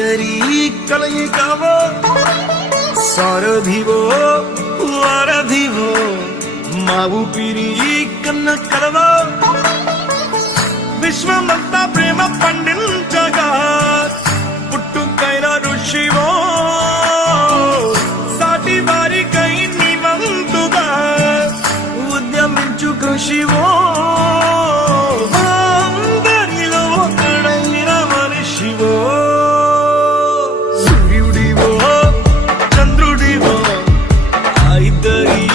ఇద్దరి కలయికవో సారథివో వారధివో మా ఊపిరి కన్న కలవో విశ్వమంతా ప్రేమ పండించగా పుట్టుకైన ఋషివో సాటి వారికై నివంతుగా ఉద్యమించు కృషివో అందరిలో ఒకడైన మనిషివో సూర్యుడివో చంద్రుడివో ఆ ఇద్దరి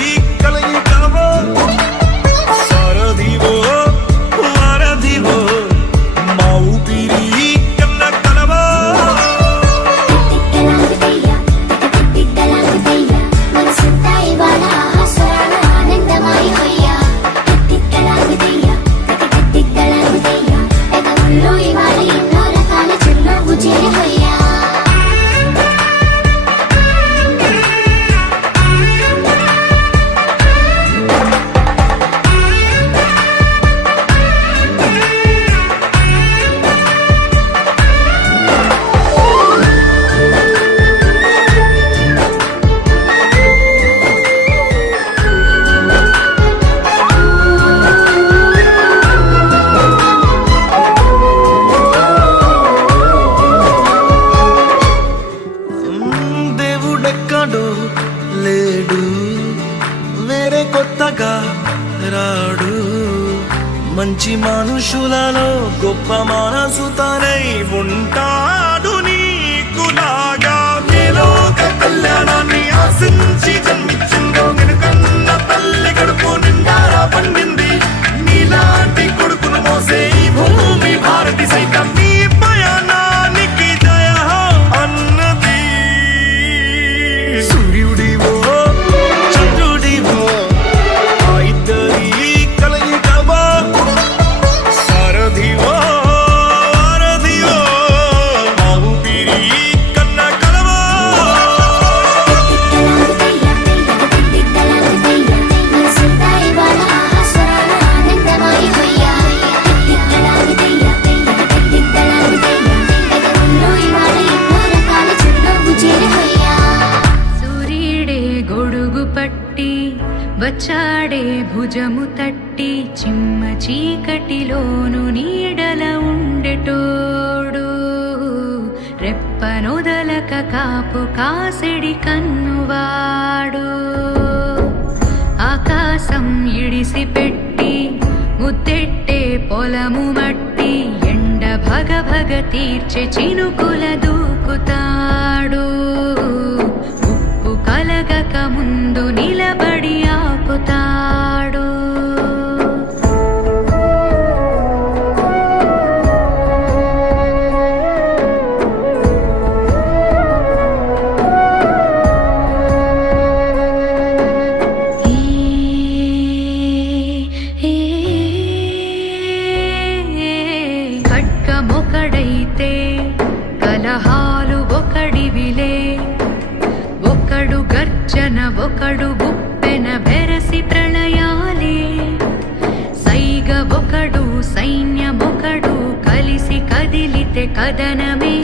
కలయికవో సారథివో వారధివో మా ఊపిరి కన్న కలవో లేడు వేరే కొత్తగా రాడు మంచి మనుషులలో గొప్ప మనసు తనై ఉంటాడు నీకులాగా లోక కళ్యాణాన్ని ఆశించి జన్మించిందో వెనుకన్న తల్లి కడుపు నిండారా పండింది నీలాంటి కొడుకును మోసే ఈ భూమి భారతి సైతం నీ పయనానికి జయ అన్నది సూర్యుడివో చంద్రుడివో ఆ ఇద్దరి కలయికవో సారథివో వారధివో మా ఊపిరి కన్న కలవో సూర్యుడే గొడుగు పట్టి వచ్చాడే భుజము తట్టి చిమ్మ చీకటిలోను నీడల ఉండెటోడు రెప్పనొదలక కాపు కాసెడి కన్నువాడు ఆకాశం ఇడిసి పెట్టి ముద్దెట్టే పొలము మట్టి ఎండ భగ భగ తీర్చే చినుకుల దూకుతాడు ఉప్పు కలగక ముందు నిలబడి ఆపుతాడు ఖడ్గమొకడైతే కలహాలు ఒకడివిలే ఒకడు గర్జన ఒకడు బుప్పెన బెరసి ప్రళయాలే సైగ ఒకడు సైన్యమొకడు కలిసి కదిలితే కదనమే